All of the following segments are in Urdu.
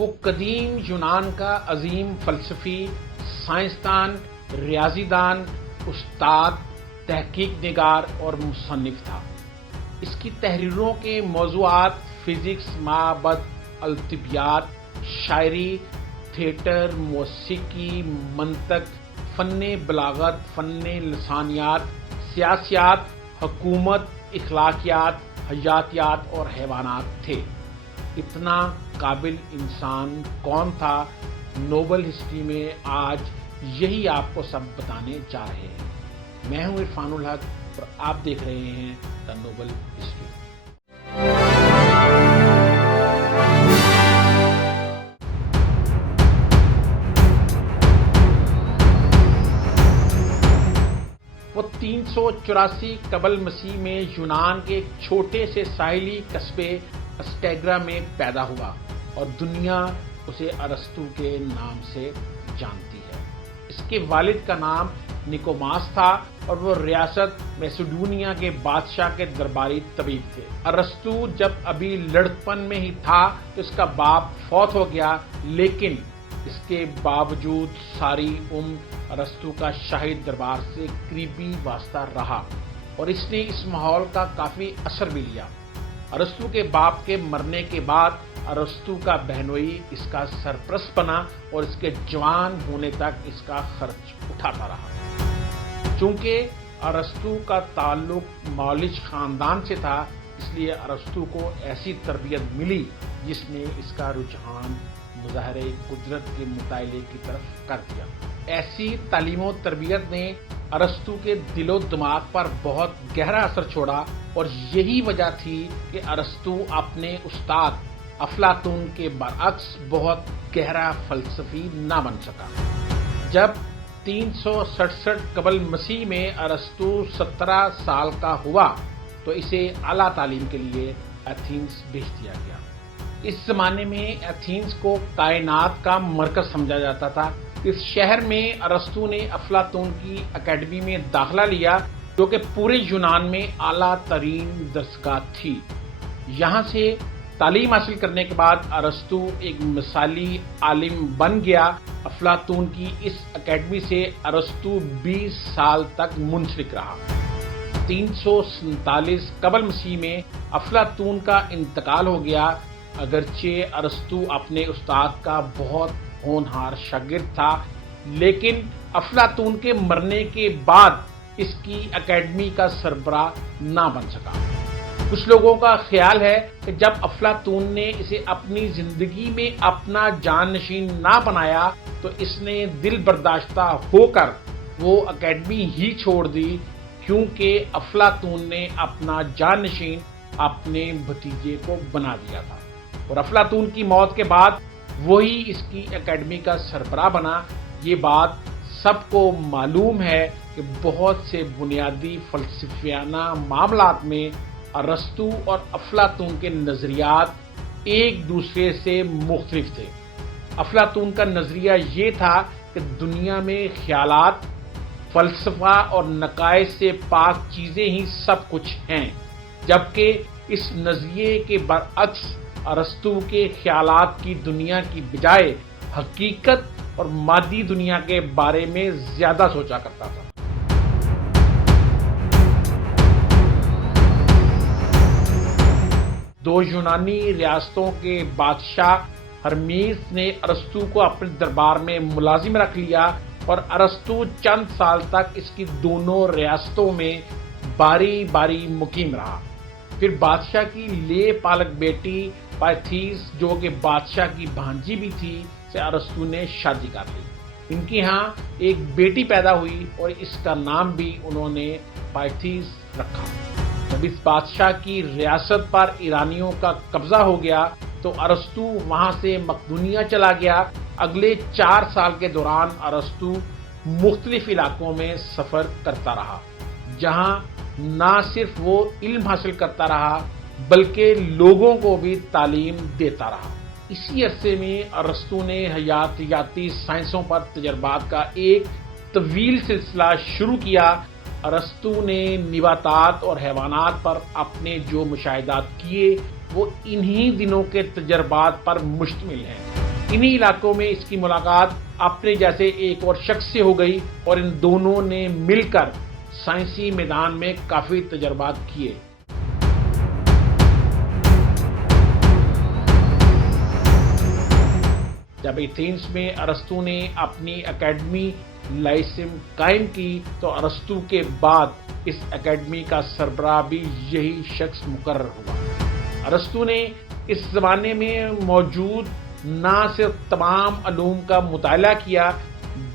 وہ قدیم یونان کا عظیم فلسفی، سائنسدان، ریاضی دان، استاد، تحقیق نگار اور مصنف تھا۔ اس کی تحریروں کے موضوعات فزکس، معبد، الطبیات، شاعری، تھیٹر، موسیقی، منطق، فن بلاغت، فن لسانیات، سیاسیات، حکومت، اخلاقیات، حیاتیات اور حیوانات تھے۔ اتنا قابل انسان کون تھا؟ نوبل ہسٹری میں آج یہی آپ کو سب بتانے جا رہے ہیں۔ میں ہوں عرفان الحق اور آپ دیکھ رہے ہیں دا نوبل ہسٹری۔ وہ 384 قبل مسیح میں یونان کے ایک چھوٹے سے ساحلی قصبے اسٹیگرا میں پیدا ہوا اور دنیا اسے ارسطو کے نام سے جانتی ہے۔ اس کے والد کا نام نکوماس تھا اور وہ ریاست میسیڈونیا کے بادشاہ کے درباری طبیب تھے۔ ارسطو جب ابھی لڑکپن میں ہی تھا تو اس کا باپ فوت ہو گیا، لیکن اس کے باوجود ساری عمر ارسطو کا شاہی دربار سے قریبی واسطہ رہا اور اس نے اس ماحول کا کافی اثر بھی لیا۔ ارسطو کے باپ کے مرنے کے بعد ارسطو کا بہنوئی اس کا سرپرست بنا اور اس کے جوان ہونے تک اس کا خرچ اٹھاتا رہا۔ چونکہ ارسطو کا تعلق مالج خاندان سے تھا، اس لیے ارسطو کو ایسی تربیت ملی جس نے اس کا رجحان مظاہرے قدرت کے مطالعے کی طرف کر دیا۔ ایسی تعلیم و تربیت نے ارسطو کے دل و دماغ پر بہت گہرا اثر چھوڑا اور یہی وجہ تھی کہ ارسطو اپنے استاد افلاطون کے برعکس بہت گہرا فلسفی نہ بن سکا۔ جب 367 قبل مسیح میں ارسطو 17 سال کا ہوا تو اسے اعلیٰ تعلیم کے لیے ایتھنز بھیج دیا گیا۔ اس زمانے میں ایتھنز کو کائنات کا مرکز سمجھا جاتا تھا۔ اس شہر میں ارسطو نے افلاطون کی اکیڈمی میں داخلہ لیا جو کہ پورے یونان میں اعلیٰ ترین درسگاہ تھی۔ یہاں سے تعلیم حاصل کرنے کے بعد ارسطو ایک مثالی عالم بن گیا۔ افلاطون کی اس اکیڈمی سے ارسطو 20 سال تک منسلک رہا۔ 347 قبل مسیح میں افلاطون کا انتقال ہو گیا۔ اگرچہ ارسطو اپنے استاد کا بہت ہونہار شاگرد تھا، لیکن افلاطون کے مرنے کے بعد اس کی اکیڈمی کا سربراہ نہ بن سکا۔ کچھ لوگوں کا خیال ہے کہ جب افلاطون نے اسے اپنی زندگی میں اپنا جانشین نہ بنایا تو اس نے دل برداشتہ ہو کر وہ اکیڈمی ہی چھوڑ دی، کیونکہ افلاطون نے اپنا جانشین اپنے بھتیجے کو بنا دیا تھا اور افلاطون کی موت کے بعد وہی اس کی اکیڈمی کا سربراہ بنا۔ یہ بات سب کو معلوم ہے کہ بہت سے بنیادی فلسفیانہ معاملات میں ارسطو اور افلاطون کے نظریات ایک دوسرے سے مختلف تھے۔ افلاطون کا نظریہ یہ تھا کہ دنیا میں خیالات، فلسفہ اور نقائص سے پاک چیزیں ہی سب کچھ ہیں، جبکہ اس نظریے کے برعکس ارسطو کے خیالات کی دنیا کی بجائے حقیقت اور مادی دنیا کے بارے میں زیادہ سوچا کرتا تھا۔ دو یونانی ریاستوں کے بادشاہ ہرمیس نے ارسطو کو اپنے دربار میں ملازم رکھ لیا اور ارسطو چند سال تک اس کی دونوں ریاستوں میں باری باری مقیم رہا۔ پھر بادشاہ کی لے پالک بیٹی پائتھیس، جو کہ بادشاہ کی بھانجی بھی تھی، سے ارسطو نے شادی کر لی۔ ان کے ہاں ایک بیٹی پیدا ہوئی اور اس کا نام بھی انہوں نے پائتھیس رکھا۔ جب اس بادشاہ کی ریاست پر ایرانیوں کا قبضہ ہو گیا تو ارسطو وہاں سے مقدونیہ چلا گیا۔ اگلے 4 سال کے دوران ارسطو مختلف علاقوں میں سفر کرتا رہا، جہاں نہ صرف وہ علم حاصل کرتا رہا بلکہ لوگوں کو بھی تعلیم دیتا رہا۔ اسی عرصے میں ارسطو نے حیاتیاتی سائنسوں پر تجربات کا ایک طویل سلسلہ شروع کیا۔ ارسطو نے نباتات اور حیوانات پر اپنے جو مشاہدات کیے وہ انہی دنوں کے تجربات پر مشتمل ہیں۔ انہی علاقوں میں اس کی ملاقات اپنے جیسے ایک اور شخص سے ہو گئی اور ان دونوں نے مل کر سائنسی میدان میں کافی تجربات کیے۔ جب ایتھنز میں ارسطو نے اپنی اکیڈمی لائسم قائم کی تو ارسطو کے بعد اس اکیڈمی کا سربراہ بھی یہی شخص مقرر ہوا۔ ارسطو نے اس زمانے میں موجود نہ صرف تمام علوم کا مطالعہ کیا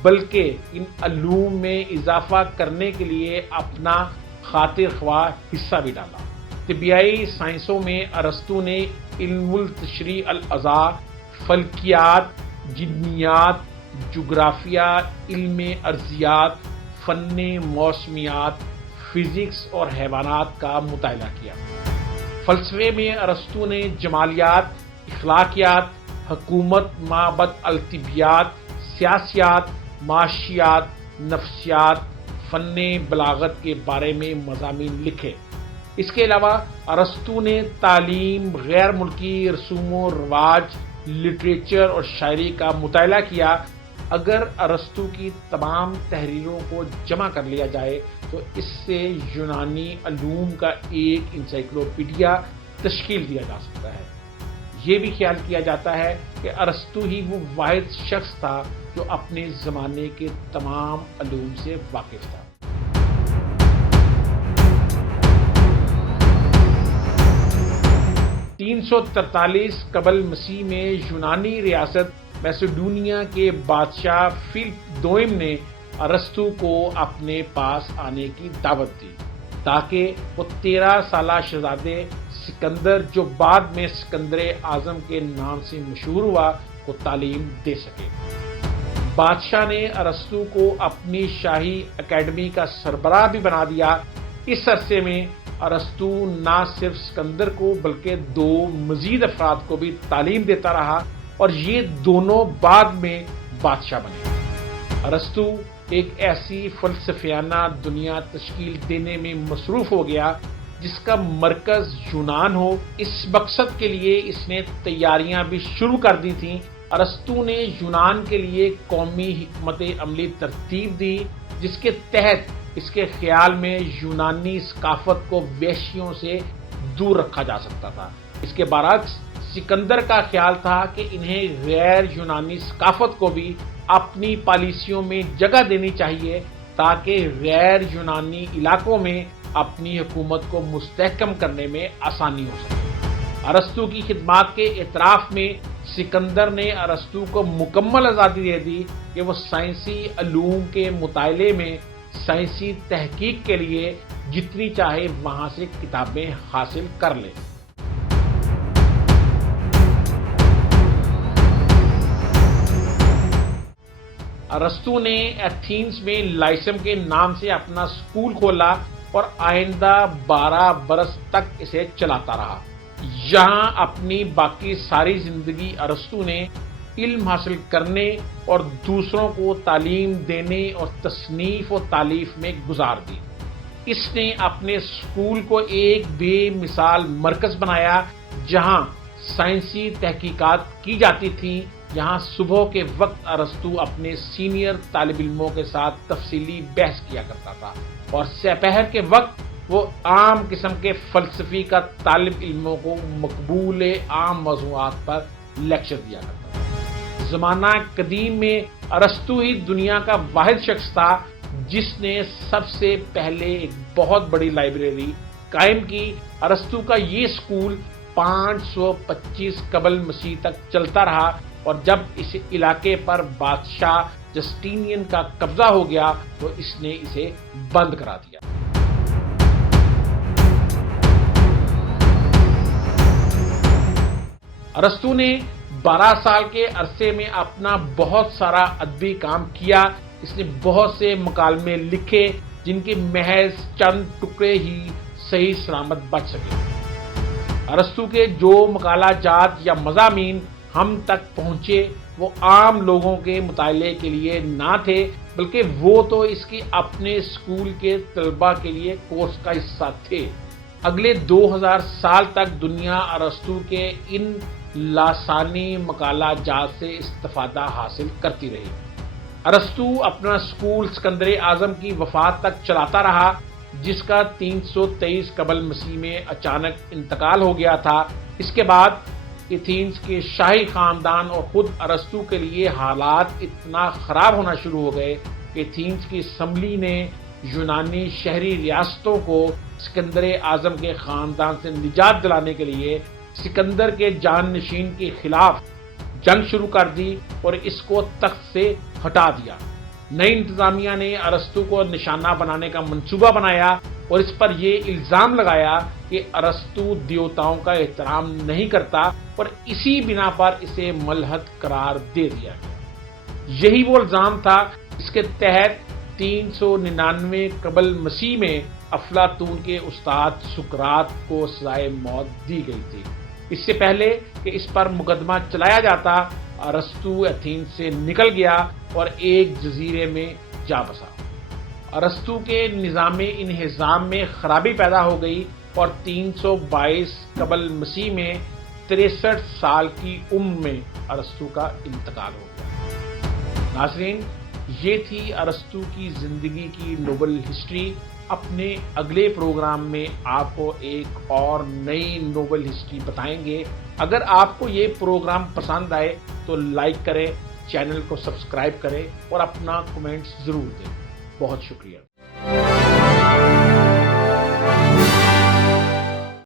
بلکہ ان علوم میں اضافہ کرنے کے لیے اپنا خاطر خواہ حصہ بھی ڈالا۔ طبیعی سائنسوں میں ارسطو نے علم التشریح الاعضاء، فلکیات، جنیات، جغرافیہ، علم ارضیات، فن موسمیات، فزکس اور حیوانات کا مطالعہ کیا۔ فلسفے میں ارسطو نے جمالیات، اخلاقیات، حکومت مابعد الطبیعیات، سیاسیات، معاشیات، نفسیات، فن بلاغت کے بارے میں مضامین لکھے۔ اس کے علاوہ ارسطو نے تعلیم، غیر ملکی رسوم و رواج، لٹریچر اور شاعری کا مطالعہ کیا۔ اگر ارسطو کی تمام تحریروں کو جمع کر لیا جائے تو اس سے یونانی علوم کا ایک انسائکلوپیڈیا تشکیل دیا جا سکتا ہے۔ یہ بھی خیال کیا جاتا ہے کہ ارسطو ہی وہ واحد شخص تھا جو اپنے زمانے کے تمام علوم سے واقف تھا۔ تین سو 43 قبل مسیح میں یونانی ریاست میسیڈونیا کے بادشاہ فلپ دوئم نے ارسطو کو اپنے پاس آنے کی دعوت دی تاکہ وہ 13 سالہ شہزادے سکندر، جو بعد میں سکندر اعظم کے نام سے مشہور ہوا، کو تعلیم دے سکے۔ بادشاہ نے ارسطو کو اپنی شاہی اکیڈمی کا سربراہ بھی بنا دیا۔ اس عرصے میں ارسطو نہ صرف سکندر کو بلکہ 2 مزید افراد کو بھی تعلیم دیتا رہا اور یہ دونوں بعد میں بادشاہ بنے۔ ارسطو ایک ایسی فلسفیانہ دنیا تشکیل دینے میں مصروف ہو گیا جس کا مرکز یونان ہو۔ اس مقصد کے لیے اس نے تیاریاں بھی شروع کر دی تھیں۔ ارسطو نے یونان کے لیے قومی حکمت عملی ترتیب دی جس کے تحت اس کے خیال میں یونانی ثقافت کو وحشیوں سے دور رکھا جا سکتا تھا۔ اس کے برعکس سکندر کا خیال تھا کہ انہیں غیر یونانی ثقافت کو بھی اپنی پالیسیوں میں جگہ دینی چاہیے تاکہ غیر یونانی علاقوں میں اپنی حکومت کو مستحکم کرنے میں آسانی ہو سکے۔ ارسطو کی خدمات کے اعتراف میں سکندر نے ارسطو کو مکمل آزادی دے دی کہ وہ سائنسی علوم کے مطالعے میں سائنسی تحقیق کے لیے جتنی چاہے وہاں سے کتابیں حاصل کر لے۔ ارسطو نے ایتھنز میں لائسم کے نام سے اپنا اسکول کھولا اور آئندہ 12 برس تک اسے چلاتا رہا۔ یہاں اپنی باقی ساری زندگی ارسطو نے علم حاصل کرنے اور دوسروں کو تعلیم دینے اور تصنیف و تالیف میں گزار دی۔ اس نے اپنے اسکول کو ایک بے مثال مرکز بنایا جہاں سائنسی تحقیقات کی جاتی تھیں۔ یہاں صبح کے وقت ارسطو اپنے سینئر طالب علموں کے ساتھ تفصیلی بحث کیا کرتا تھا اور سپہر کے وقت وہ عام قسم کے فلسفی کا طالب علموں کو مقبول عام موضوعات پر لیکچر دیا کرتا تھا۔ زمانہ قدیم میں ارسطو ہی دنیا کا واحد شخص تھا جس نے سب سے پہلے ایک بہت بڑی لائبریری قائم کی۔ ارسطو کا یہ اسکول 525 قبل مسیح تک چلتا رہا اور جب اس علاقے پر بادشاہ جسٹینین کا قبضہ ہو گیا تو اس نے اسے بند کرا دیا۔ ارسطو نے 12 سال کے عرصے میں اپنا بہت سارا ادبی کام کیا۔ اس نے بہت سے مکالمے لکھے جن کے محض چند ٹکڑے ہی صحیح سلامت بچ سکے۔ ارسطو کے جو مقالہ جات یا مضامین ہم تک پہنچے وہ عام لوگوں کے مطالعے کے لیے نہ تھے بلکہ وہ تو اس کے اپنے اسکول کے طلباء کے لیے کورس کا حصہ تھے۔ اگلے 2000 سال تک دنیا ارسطو کے ان لاسانی مقالہ جات سے استفادہ حاصل کرتی رہی۔ ارسطو اپنا اسکول اسکندر اعظم کی وفات تک چلاتا رہا، جس کا 323 قبل مسیح میں اچانک انتقال ہو گیا تھا۔ اس کے بعد ایتھنز کے شاہی خاندان اور خود ارسطو کے لیے حالات اتنا خراب ہونا شروع ہو گئے کہ ایتھنز کی اسمبلی نے یونانی شہری ریاستوں کو اسکندر اعظم کے خاندان سے نجات دلانے کے لیے سکندر کے جانشین کے خلاف جنگ شروع کر دی اور اس کو تخت سے ہٹا دیا۔ نئی انتظامیہ نے ارسطو کو نشانہ بنانے کا منصوبہ بنایا اور اس پر یہ الزام لگایا کہ ارسطو دیوتاؤں کا احترام نہیں کرتا اور اسی بنا پر اسے ملحد قرار دے دیا گیا۔ یہی وہ الزام تھا جس کے تحت 399 قبل مسیح میں افلاطون کے استاد سقراط کو سزائے موت دی گئی تھی۔ اس سے پہلے کہ اس پر مقدمہ چلایا جاتا، ارسطو ایتھنز سے نکل گیا اور ایک جزیرے میں جا بسا۔ ارسطو کے نظام انہضام میں خرابی پیدا ہو گئی اور 322 قبل مسیح میں 63 سال کی عمر میں ارسطو کا انتقال ہو گیا۔ ناظرین، یہ تھی ارسطو کی زندگی کی نوبل ہسٹری۔ اپنے اگلے پروگرام میں آپ کو ایک اور نئی نوبل ہسٹری بتائیں گے۔ اگر آپ کو یہ پروگرام پسند آئے تو لائک کریں، چینل کو سبسکرائب کریں اور اپنا کمنٹس ضرور دیں۔ بہت شکریہ۔